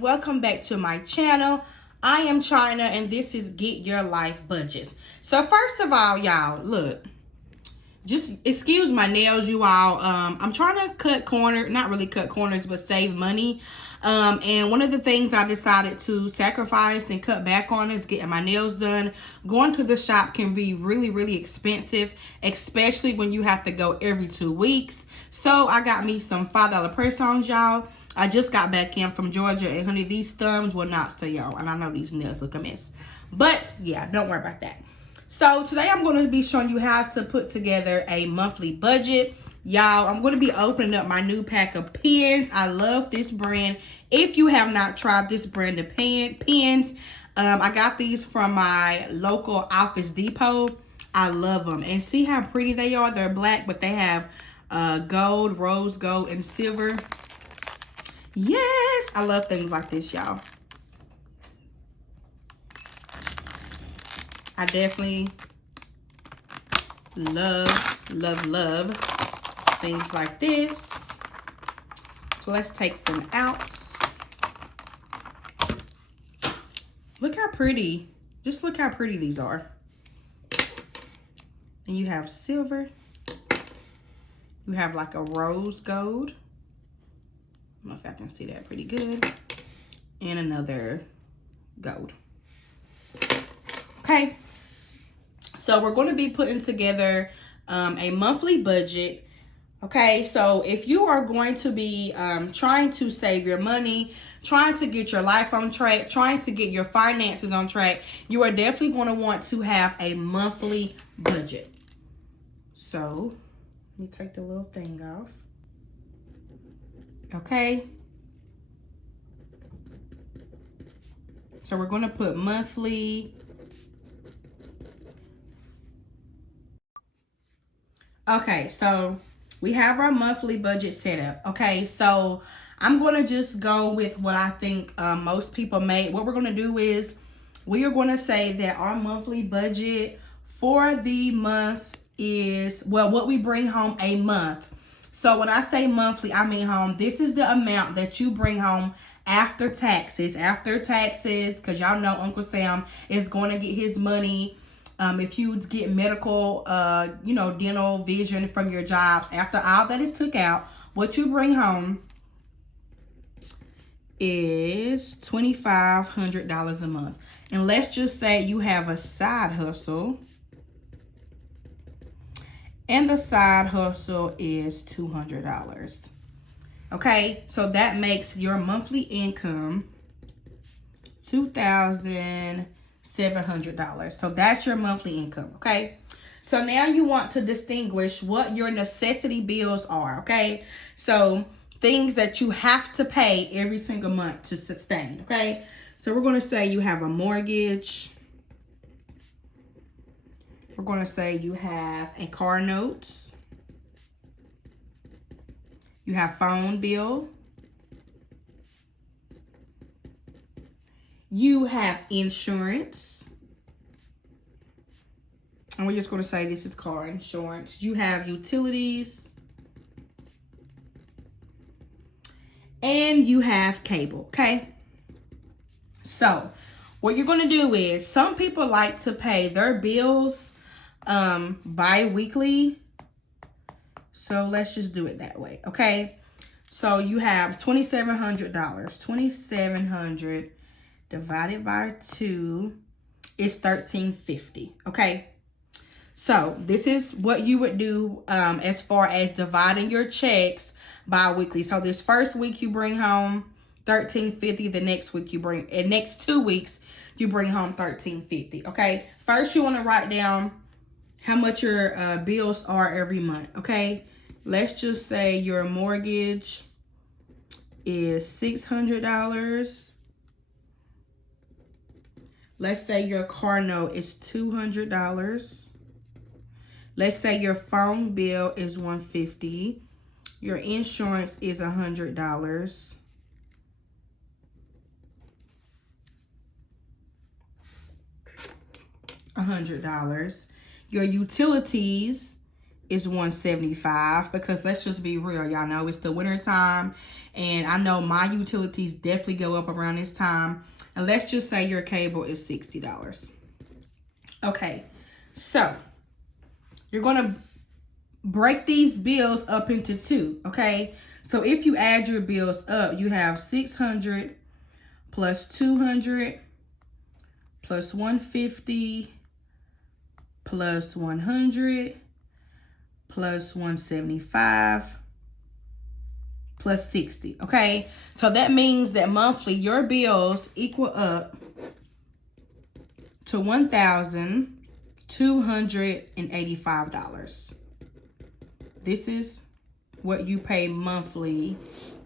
welcome back to my channel. I am China and this is Get Your Life Budgets. So first of all, y'all, look, just excuse my nails, you all. I'm trying to cut corners, not really cut corners, but save money. And one of the things I decided to sacrifice and cut back on is getting my nails done. Going to the shop can be really expensive, especially when you have to go every 2 weeks. So I got me some $5 press-ons, y'all. I just got back in from Georgia, and honey, these thumbs will not stay on. And I know these nails look a mess. But yeah, don't worry about that. So today I'm going to be showing you how to put together a monthly budget. Y'all, I'm going to be opening up my new pack of pens. I love this brand. If you have not tried this brand of pens, I got these from my local Office Depot. I love them. And see how pretty they are? They're black, but they have gold, rose gold, and silver. Yes, I love things like this, y'all. I definitely love things like this. So let's take them out. Look how pretty. Just look how pretty these are. And you have silver. You have like a rose gold. I don't know if I can see that pretty good. And another gold. Okay. So we're going to be putting together a monthly budget. Okay, so if you are going to be trying to save your money, trying to get your life on track, trying to get your finances on track, you are definitely going to want to have a monthly budget. So let me take the little thing off. Okay. So we're going to put monthly. Okay, so we have our monthly budget set up. Okay, so I'm going to just go with what I think most people make. What we're going to do is we are going to say that our monthly budget for the month is, well, what we bring home a month. So when I say monthly, I mean home. This is the amount that you bring home after taxes. After taxes, because y'all know Uncle Sam is going to get his money. If you get medical, dental, vision from your jobs, after all that is took out, what you bring home is $2,500 a month. And let's just say you have a side hustle. And the side hustle is $200. Okay, so that makes your monthly income $2,700. So that's your monthly income, okay? So now you want to distinguish what your necessity bills are, okay? So things that you have to pay every single month to sustain, okay? So we're going to say you have a mortgage. We're going to say you have a car note. You have phone bill. You have insurance. And we're just going to say this is car insurance. You have utilities. And you have cable, okay? So what you're going to do is, some people like to pay their bills bi-weekly. So let's just do it that way, okay? So you have $2,700. $2,700 divided by 2 is $1,350, okay? So this is what you would do as far as dividing your checks bi-weekly. So this first week you bring home $1,350. The next week you bring, and next 2 weeks you bring home $1,350, okay? First you want to write down how much your bills are every month, okay? Let's just say your mortgage is $600. Let's say your car note is $200. Let's say your phone bill is $150. Your insurance is $100. $100. Your utilities is $175 because let's just be real. Y'all know it's the winter time, and I know my utilities definitely go up around this time. And let's just say your cable is $60. Okay, so you're going to break these bills up into two, okay? So if you add your bills up, you have $600 plus $200 plus $150 plus $100 plus $175 plus $60, okay? So that means that monthly your bills equal up to $1,285. This is what you pay monthly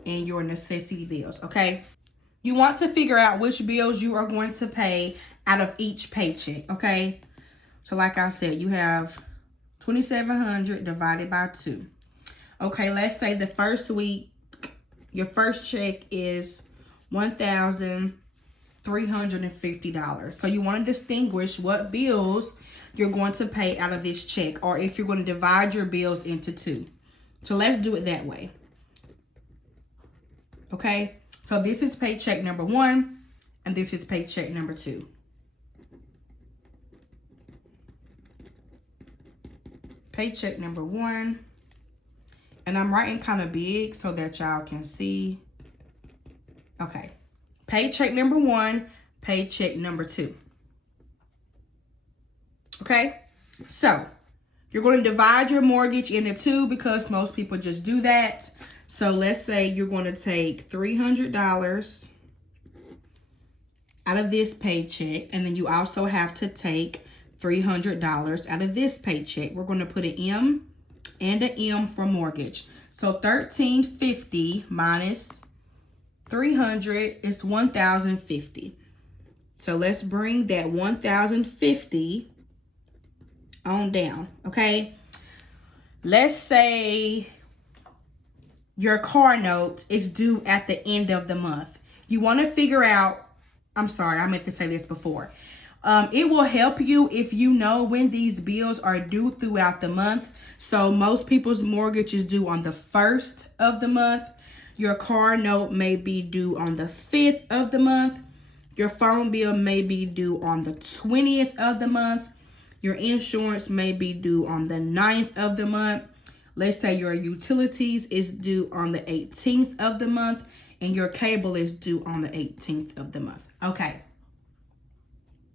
in your necessity bills, okay? You want to figure out which bills you are going to pay out of each paycheck, okay? So like I said, you have $2,700 divided by 2. Okay, let's say the first week, your first check is $1,350. So you want to distinguish what bills you're going to pay out of this check, or if you're going to divide your bills into 2. So let's do it that way. Okay, so this is paycheck number 1, and this is paycheck number 2. Paycheck number 1, and I'm writing kind of big so that y'all can see. Okay, paycheck number 1, paycheck number 2. Okay, so you're going to divide your mortgage into 2 because most people just do that. So let's say you're going to take $300 out of this paycheck, and then you also have to take $300 out of this paycheck. We're going to put an M and an M for mortgage. So $1,350 minus $300 is $1,050. So let's bring that $1,050 on down, okay? Let's say your car note is due at the end of the month. You want to figure out, I'm sorry, I meant to say this before. It will help you if you know when these bills are due throughout the month. So most people's mortgage is due on the 1st of the month. Your car note may be due on the 5th of the month. Your phone bill may be due on the 20th of the month. Your insurance may be due on the 9th of the month. Let's say your utilities is due on the 18th of the month, and your cable is due on the 18th of the month. Okay.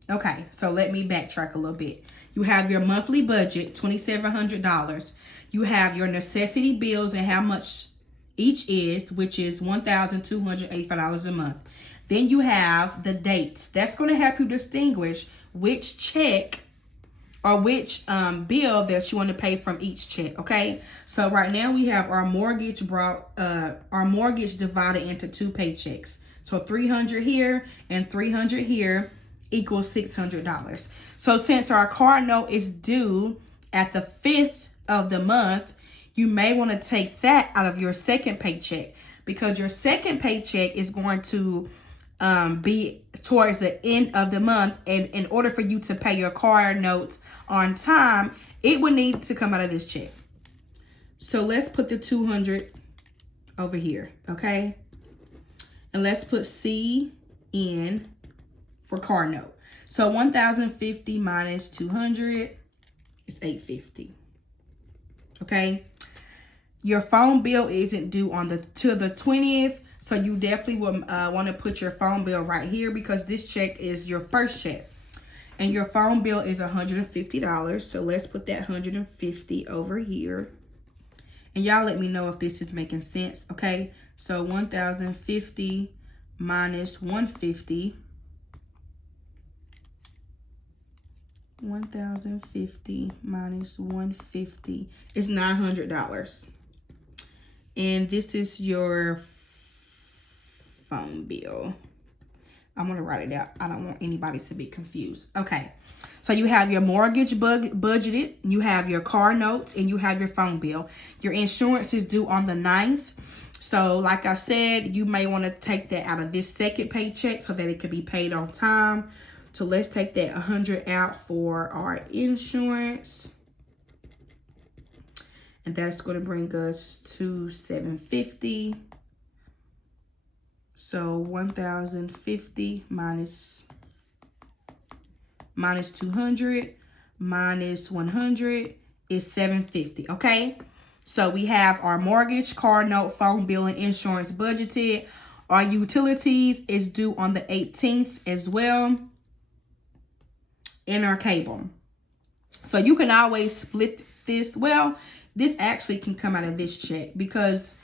Okay, so let me backtrack a little bit. You have your monthly budget, $2,700. You have your necessity bills and how much each is, which is $1,285 a month. Then you have the dates. That's going to help you distinguish which check or which bill that you want to pay from each check, okay? So right now we have our mortgage divided into 2 paychecks. So $300 here and $300 here equals $600. So since our car note is due at the 5th of the month, you may want to take that out of your second paycheck, because your second paycheck is going to be towards the end of the month, and in order for you to pay your car notes on time, it would need to come out of this check. So let's put the $200 over here, okay? And let's put C in for car note. So $1,050 minus $200 is $850. Okay. Your phone bill isn't due on till the 20th, so you definitely will want to put your phone bill right here, because this check is your first check, and your phone bill is $150. So let's put that $150 over here, and y'all let me know if this is making sense. Okay. So $1,050 minus $150. $1,050 minus $150 is $900. And this is your phone bill. I'm going to write it out. I don't want anybody to be confused. Okay. So you have your mortgage budgeted, you have your car notes, and you have your phone bill. Your insurance is due on the 9th. So like I said, you may want to take that out of this second paycheck so that it could be paid on time. So let's take that $100 out for our insurance. And that's going to bring us to $750. So 1,050 minus 200 minus 100 is $750. Okay. So we have our mortgage, car note, phone bill, and insurance budgeted. Our utilities is due on the 18th as well. And our cable. So you can always split this. Well, this actually can come out of this check because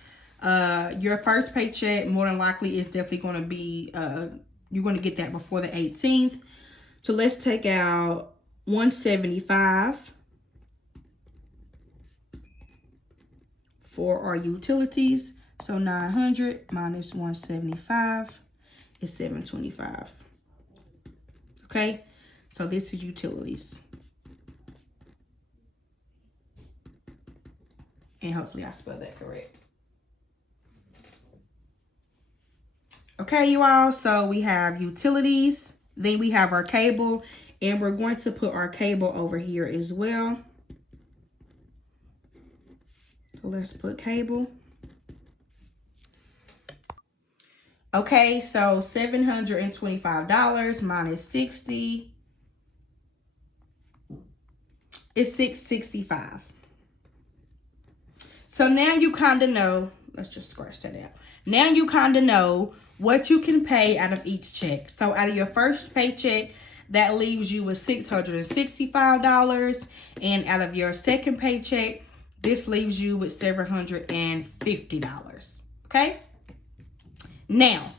your first paycheck more than likely is definitely going to be, you're going to get that before the 18th. So let's take out 175 for our utilities. So 900 minus 175 is 725. Okay, so this is utilities. And hopefully I spelled that correct. Okay, you all, so we have utilities, then we have our cable, and we're going to put our cable over here as well. So let's put cable. Okay, so $725 minus 60 is $665. So now you kind of know, let's just scratch that out. Now you kind of know what you can pay out of each check. So out of your first paycheck, that leaves you with $665. And out of your second paycheck, this leaves you with $750. Okay? Now,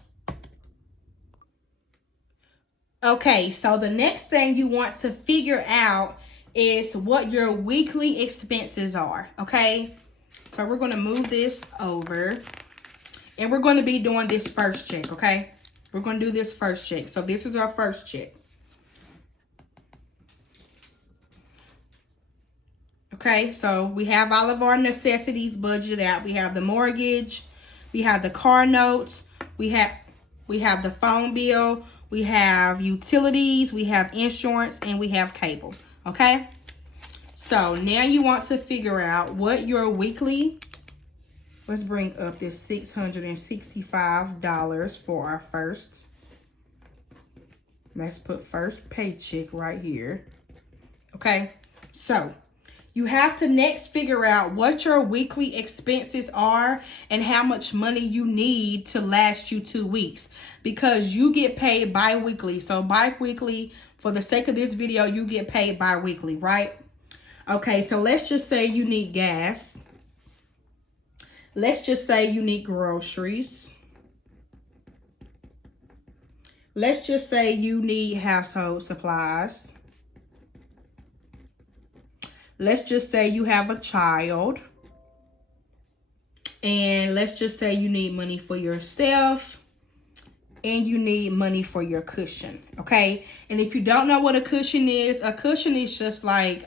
okay, so the next thing you want to figure out is what your weekly expenses are. Okay? So we're going to move this over. And we're going to be doing this first check, okay? We're going to do this first check. So this is our first check. Okay, so we have all of our necessities budgeted out. We have the mortgage. We have the car notes. We have the phone bill. We have utilities. We have insurance. And we have cable, okay? So now you want to figure out what your weekly... Let's bring up this $665 for our first. Let's put first paycheck right here. Okay, so you have to next figure out what your weekly expenses are and how much money you need to last you 2 weeks. Because you get paid bi-weekly. So bi-weekly, for the sake of this video, you get paid bi-weekly, right? Okay, so let's just say you need gas. Let's just say you need groceries. Let's just say you need household supplies. Let's just say you have a child. And let's just say you need money for yourself. And you need money for your cushion, okay? And if you don't know what a cushion is just like...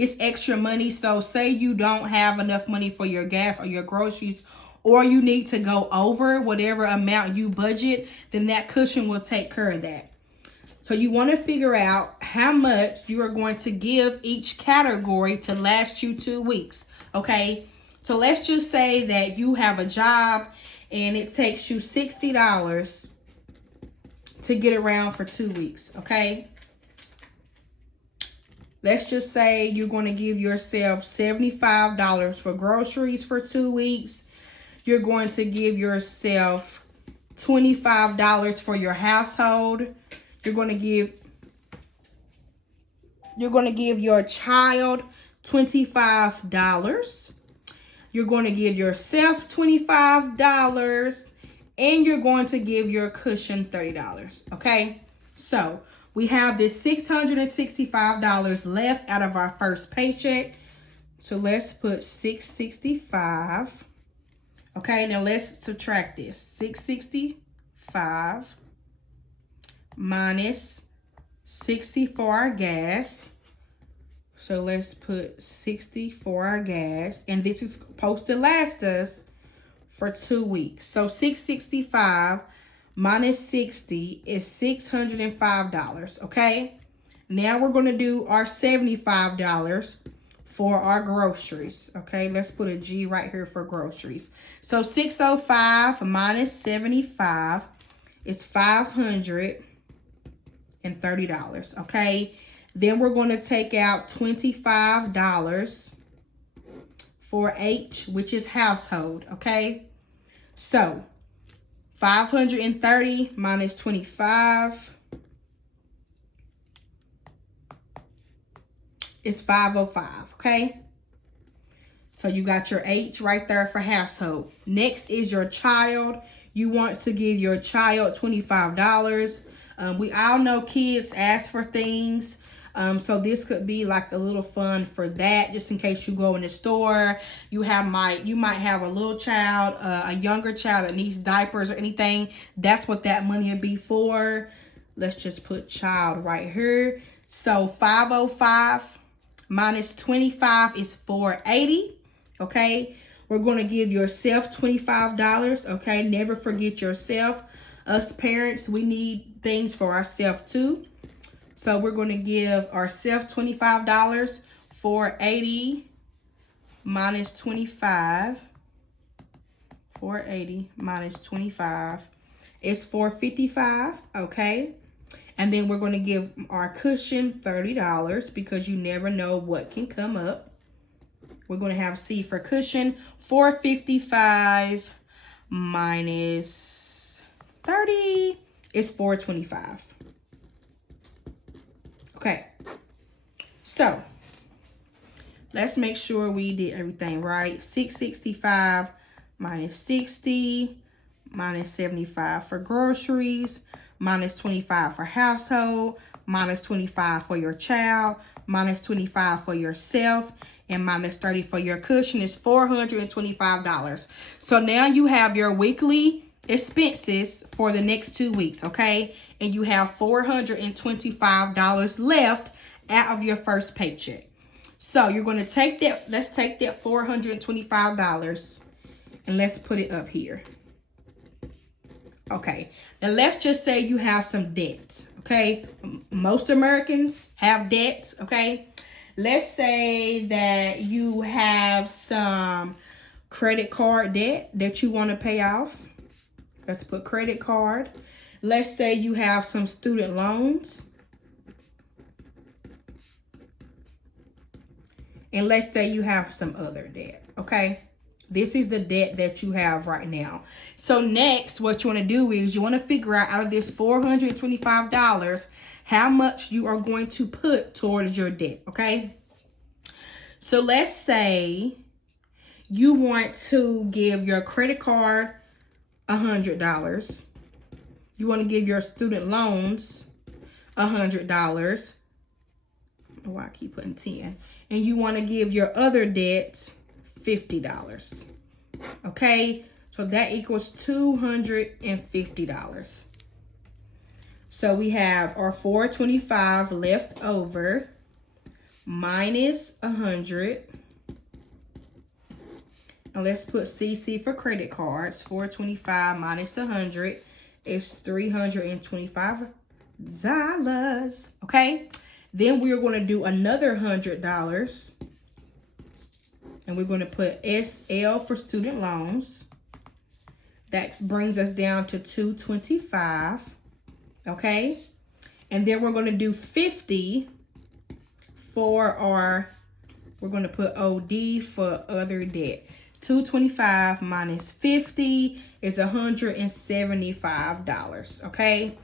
it's extra money. So say you don't have enough money for your gas or your groceries, or you need to go over whatever amount you budget, then that cushion will take care of that. So you want to figure out how much you are going to give each category to last you 2 weeks, okay? So let's just say that you have a job and it takes you $60 to get around for 2 weeks, okay? Let's just say you're going to give yourself $75 for groceries for 2 weeks. You're going to give yourself $25 for your household. You're going to give your child $25. You're going to give yourself $25. And you're going to give your cushion $30. Okay? So we have this $665 left out of our first paycheck. So let's put $665. Okay, now let's subtract this. $665 minus 60 for our gas. So let's put 60 for our gas. And this is supposed to last us for 2 weeks. So $665 minus 60 is $605, okay? Now we're going to do our $75 for our groceries. Okay, let's put a G right here for groceries. So 605 minus 75 is $530. Okay, then we're going to take out $25 for H, which is household. Okay, so 530 minus 25 is 505. Okay, so you got your H right there for household. Next is your child. You want to give your child $25. We all know kids ask for things. So this could be like a little fun for that, just in case you go in the store. You might have a little child, a younger child that needs diapers or anything. That's what that money would be for. Let's just put child right here. So 505 minus 25 is 480. Okay, we're going to give yourself $25. Okay, never forget yourself. Us parents, we need things for ourselves too. So we're going to give ourselves $25. 480 minus 25. 480 minus 25 is 455. Okay. And then we're going to give our cushion $30 because you never know what can come up. We're going to have C for cushion. 455 minus 30 is 425. Okay, so let's make sure we did everything right. 665 minus 60 minus 75 for groceries, minus 25 for household, minus 25 for your child, minus 25 for yourself, and minus 30 for your cushion is $425. So now you have your weekly expenses for the next 2 weeks, okay? And you have $425 left out of your first paycheck. So you're going to take that, let's take that $425 and let's put it up here. Okay, now let's just say you have some debts, okay? Most Americans have debts, okay? Let's say that you have some credit card debt that you want to pay off. Let's put credit card. Let's say you have some student loans. And let's say you have some other debt, okay? This is the debt that you have right now. So next, what you want to do is you want to figure out of this $425, how much you are going to put towards your debt, okay? So let's say you want to give your credit card $100. You want to give your student loans $100. I don't know why I keep putting 10. And you want to give your other debts $50. Okay, so that equals $250. So we have our $425 left over minus 100. And let's put CC for credit cards. $425 minus 100 is $325. Okay, then we're going to do another $100. And we're going to put SL for student loans. That brings us down to $225. Okay. And then we're going to do 50 for our, we're going to put OD for other debt. 225 minus 50 is $175. Okay.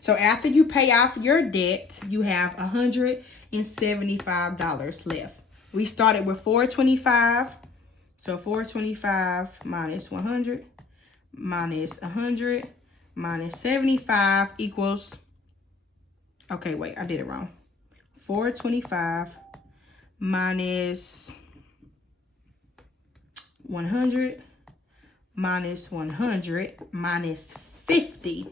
So after you pay off your debt, you have $175 left. We started with $425. So $425 minus 100 minus 100 minus 75 equals, okay, wait, I did it wrong. 425 minus 100 minus 100 minus 50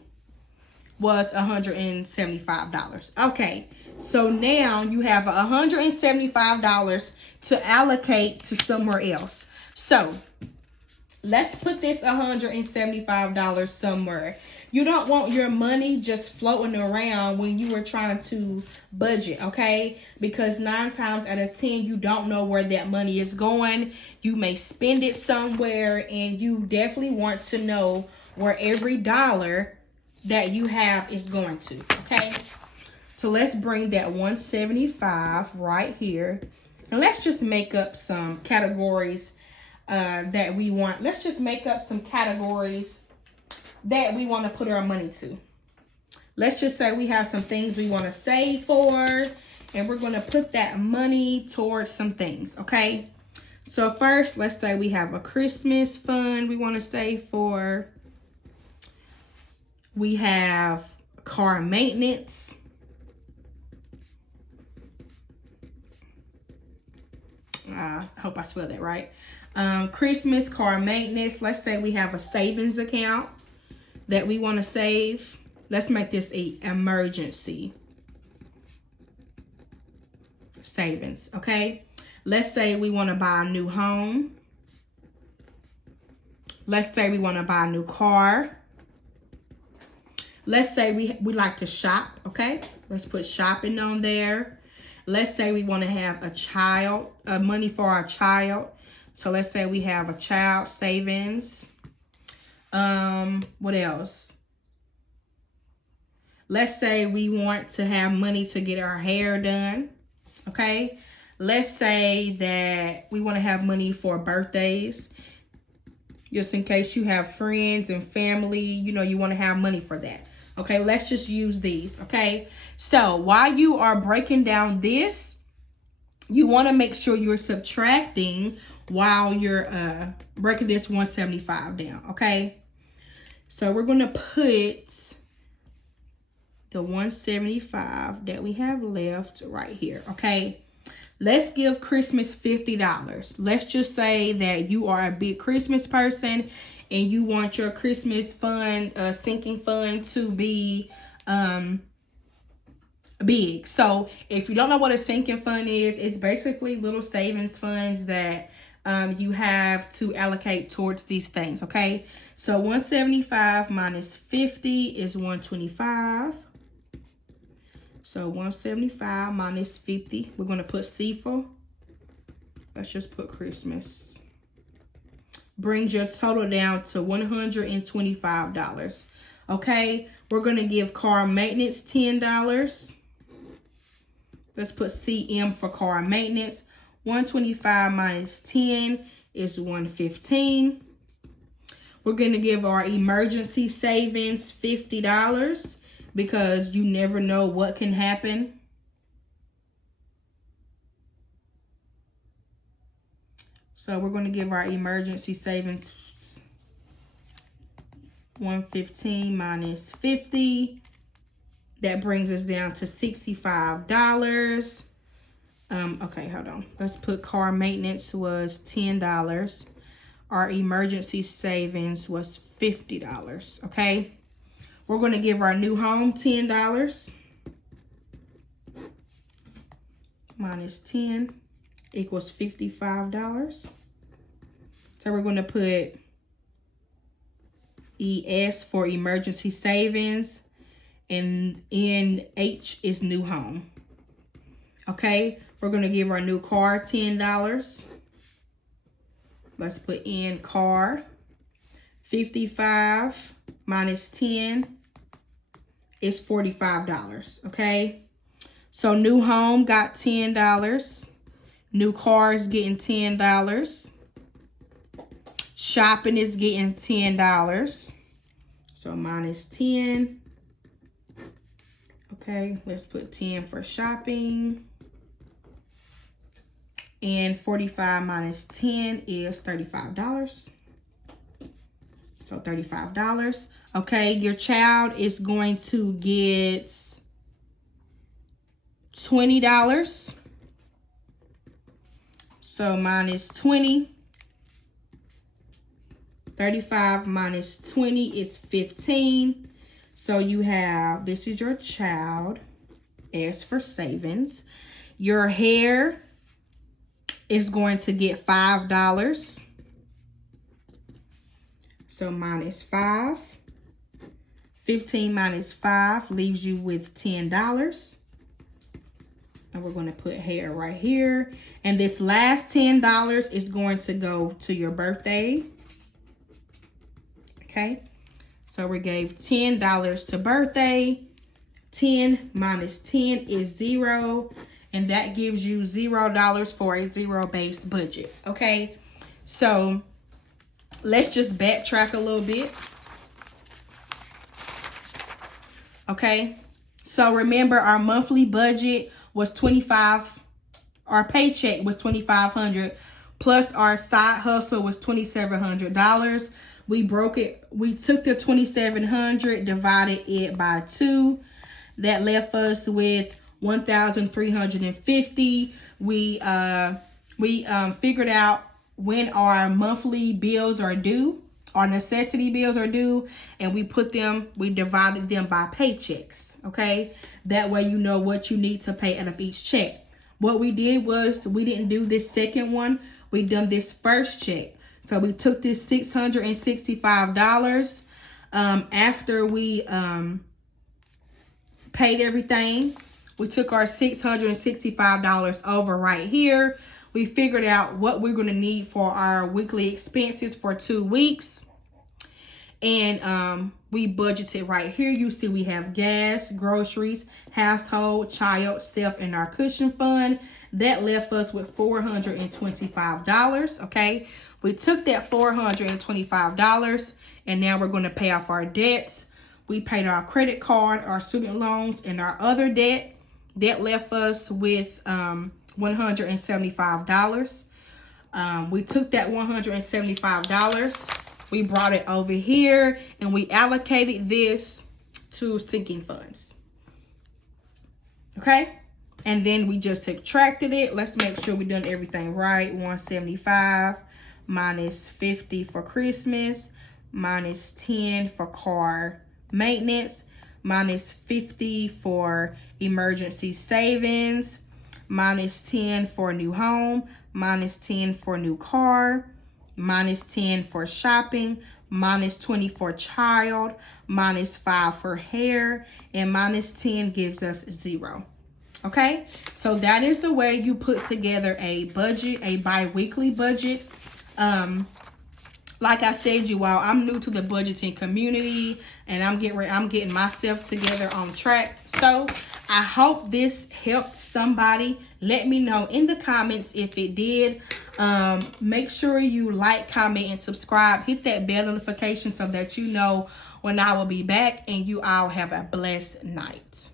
was $175. Okay, so now you have $175 to allocate to somewhere else. So let's put this $175 somewhere. You don't want your money just floating around when you are trying to budget, okay? Because 9 times out of 10, you don't know where that money is going. You may spend it somewhere, and you definitely want to know where every dollar that you have is going to, okay? So let's bring that 175 right here. And let's just make up some categories that we want. Let's just make up some categories that we want to put our money to. Let's just say we have some things we want to save for, and we're going to put that money towards some things, okay? So first, let's say we have a Christmas fund we want to save for. We have car maintenance. I hope I spelled that right. Christmas, car maintenance. Let's say we have a savings account that we want to save. Let's make this an emergency savings, okay? Let's say we want to buy a new home. Let's say we want to buy a new car. Let's say we like to shop, okay? Let's put shopping on there. Let's say we want to have a child, money for our child. So let's say we have a child savings. What else? Let's say we want to have money to get our hair done, okay? Let's say that we want to have money for birthdays, just in case you have friends and family, you know, you want to have money for that. Okay, let's just use these, okay? So while you are breaking down this, you want to make sure you're subtracting while you're breaking this 175 down, okay? So we're going to put the 175 that we have left right here, okay? Let's give Christmas $50. Let's just say that you are a big Christmas person and you want your Christmas fund, sinking fund to be big. So if you don't know what a sinking fund is, it's basically little savings funds that you have to allocate towards these things, okay? So 175 minus 50 is 125. So 175 minus 50, we're going to put C for, let's just put Christmas. Brings your total down to $125. Okay, we're going to give car maintenance $10. Let's put CM for car maintenance. 125 minus 10 is 115. We're going to give our emergency savings $50 because you never know what can happen. So we're going to give our emergency savings 115 minus 50. That brings us down to $65. Okay, hold on. Let's put car maintenance was $10. Our emergency savings was $50, okay? We're going to give our new home $10. Minus 10 equals $55. So we're going to put ES for emergency savings, and NH is new home. Okay, we're going to give our new car $10. Let's put in car. 55 minus 10 is $45. Okay, so new home got $10. New car is getting $10. Shopping is getting $10. So minus 10. Okay, let's put 10 for shopping. And 45 minus 10 is $35. So $35. Okay, your child is going to get $20. So minus 20. 35 minus 20 is 15. So you have, this is your child. S for savings. Your hair is going to get $5. So minus 5. 15 minus 5 leaves you with $10. And we're going to put hair right here. And this last $10 is going to go to your birthday. Okay. So we gave $10 to birthday. 10 minus 10 is 0. And that gives you $0 for a zero-based budget. Okay. So let's just backtrack a little bit. Okay. So remember, our monthly budget was $25. Our paycheck was $2,500, plus our side hustle was $2,700. We broke it. We took the $2,700, divided it by 2. That left us with $1,350. We figured out when our monthly bills are due, our necessity bills are due, and we divided them by paychecks. Okay, that way you know what you need to pay out of each check. What we did was, we didn't do this second one. We done this first check. So we took this $665 after we paid everything. We took our $665 over right here. We figured out what we're going to need for our weekly expenses for 2 weeks. And we budgeted right here. You see we have gas, groceries, household, child, self, and our cushion fund. That left us with $425, okay? We took that $425, and now we're going to pay off our debts. We paid our credit card, our student loans, and our other debt. That left us with $175. We took that $175. We brought it over here, and we allocated this to sinking funds. Okay? And then we just subtracted it. Let's make sure we done everything right. 175 minus 50 for Christmas, minus 10 for car maintenance, minus 50 for emergency savings, minus 10 for new home, minus 10 for new car, minus 10 for shopping, minus 20 for child, minus 5 for hair, and minus 10 gives us 0. Okay, so that is the way you put together a budget, a bi-weekly budget. Like I said, you all, I'm new to the budgeting community, and I'm getting myself together on track. So I hope this helped somebody. Let me know in the comments if it did. Make sure you like, comment, and subscribe. Hit that bell notification so that you know when I will be back, and you all have a blessed night.